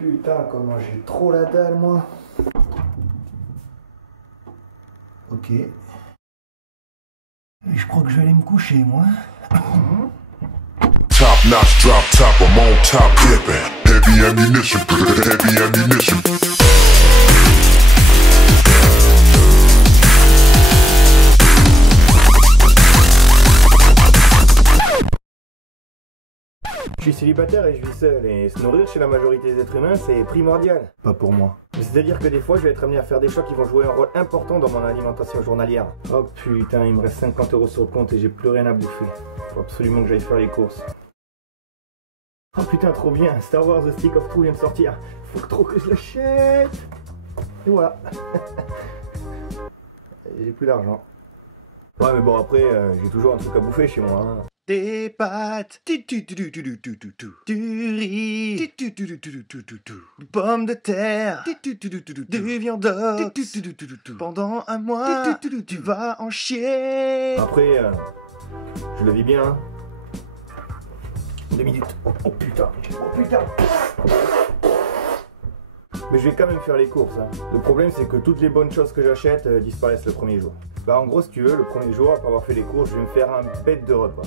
Putain, comment j'ai trop la dalle, moi. Ok. Et je crois que je vais aller me coucher, moi. Top notch, drop top, I'm on top, dipping. Heavy ammunition, heavy ammunition. Je suis célibataire et je vis seul, et se nourrir chez la majorité des êtres humains, c'est primordial. Pas pour moi. C'est-à-dire que des fois, je vais être amené à faire des choix qui vont jouer un rôle important dans mon alimentation journalière. Oh putain, il me reste 50 € sur le compte et j'ai plus rien à bouffer. Faut absolument que j'aille faire les courses. Oh putain, trop bien, Star Wars The Stick of Truth vient de sortir. Faut trop que je l'achète. Et voilà. J'ai plus d'argent. Ouais, mais bon, après, j'ai toujours un truc à bouffer chez moi. Hein. Des pâtes, du riz, des pommes de terre, du viandox. Pendant un mois, tu vas en chier. Après, je le vis bien. Hein. 2 minutes. Oh putain. Oh putain. Mais je vais quand même faire les courses. Hein. Le problème, c'est que toutes les bonnes choses que j'achète disparaissent le premier jour. Bah en gros, si tu veux, le premier jour, après avoir fait les courses, je vais me faire un bête de repas.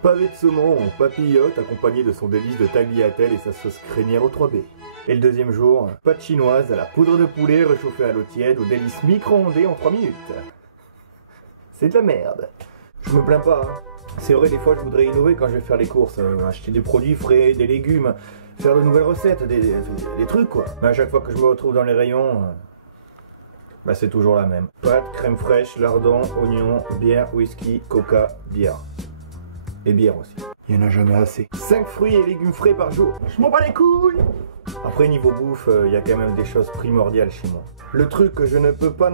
Pavé de saumon en papillote accompagné de son délice de tagliatelle et sa sauce crémière aux 3B. Et le deuxième jour, pâte chinoise à la poudre de poulet réchauffée à l'eau tiède aux délices micro-ondées en 3 minutes. C'est de la merde. Je me plains pas. Hein. C'est vrai, des fois je voudrais innover quand je vais faire les courses. Acheter des produits frais, des légumes, faire de nouvelles recettes, des trucs quoi. Mais à chaque fois que je me retrouve dans les rayons, bah c'est toujours la même. Pâtes, crème fraîche, lardons, oignons, bière, whisky, coca, bière. Et bière aussi. Il y en a jamais assez. 5 fruits et légumes frais par jour. Je m'en bats les couilles. Après niveau bouffe, il y a quand même des choses primordiales chez moi. Le truc que je ne peux pas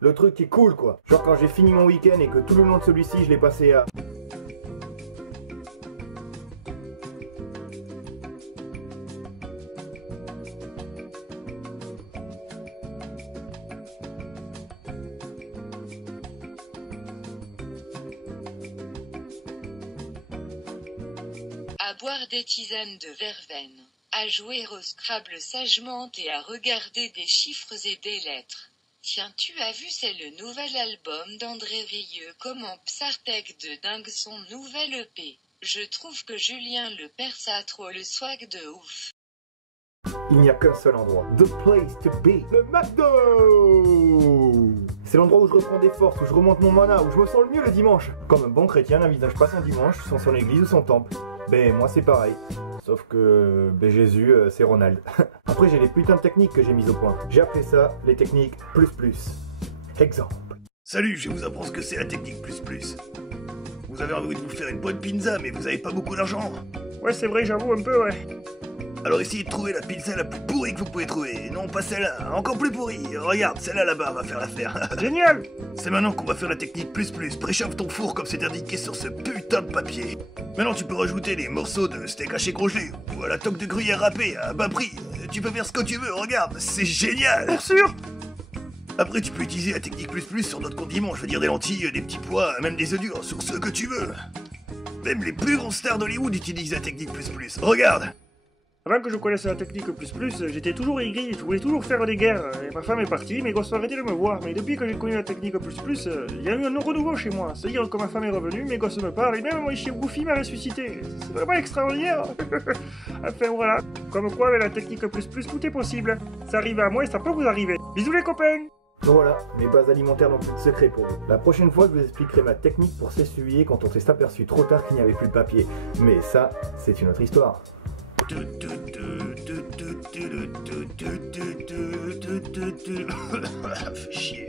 le truc qui est cool quoi. Genre quand j'ai fini mon week-end et que tout le long de celui-ci je l'ai passé à... À boire des tisanes de verveine, à jouer au Scrabble sagement et à regarder des chiffres et des lettres. Tiens, tu as vu, c'est le nouvel album d'André Rieu, comment Psartec de dingue son nouvel EP. Je trouve que Julien Lepers a trop le swag de ouf. Il n'y a qu'un seul endroit. The place to be. Le McDo. C'est l'endroit où je reprends des forces, où je remonte mon mana, où je me sens le mieux le dimanche. Comme un bon chrétien n'envisage pas son dimanche sans son église ou son temple. Ben moi c'est pareil. Sauf que Jésus c'est Ronald. Après j'ai les putains de techniques que j'ai mises au point. J'ai appelé ça les techniques plus plus. Exemple. Salut, je vais vous apprendre ce que c'est la technique plus plus. Vous avez envie de vous faire une bonne pizza, mais vous avez pas beaucoup d'argent. Ouais, c'est vrai, j'avoue un peu, ouais. Alors essayez de trouver la pizza la plus pourrie que vous pouvez trouver. Non, pas celle-là, encore plus pourrie. Regarde, celle-là là-bas va faire l'affaire. Génial. C'est maintenant qu'on va faire la technique plus plus. Préchauffe ton four comme c'est indiqué sur ce putain de papier. Maintenant tu peux rajouter des morceaux de steak haché congelé ou à la toque de gruyère râpée à bas prix. Tu peux faire ce que tu veux, regarde, c'est génial. Pour sûr. Après tu peux utiliser la technique plus plus sur d'autres condiments. Je veux dire des lentilles, des petits pois, même des œufs durs, sur ce que tu veux. Même les plus grands stars d'Hollywood utilisent la technique plus plus. Regarde. Avant que je connaisse la technique plus plus, j'étais toujours aigri, je voulais toujours faire des guerres. Et ma femme est partie, mes gosses ont arrêté de me voir. Mais depuis que j'ai connu la technique plus plus, il y a eu un renouveau chez moi. C'est-à-dire que ma femme est revenue, mes gosses me parlent, et même mon chien Goofy m'a ressuscité. C'est vraiment extraordinaire. Enfin voilà, comme quoi avec la technique plus plus, tout est possible. Ça arrive à moi et ça peut vous arriver. Bisous les copains. Donc voilà, mes bases alimentaires n'ont plus de secret pour vous. La prochaine fois, je vous expliquerai ma technique pour s'essuyer quand on s'est aperçu trop tard qu'il n'y avait plus de papier. Mais ça, c'est une autre histoire. Fais chier.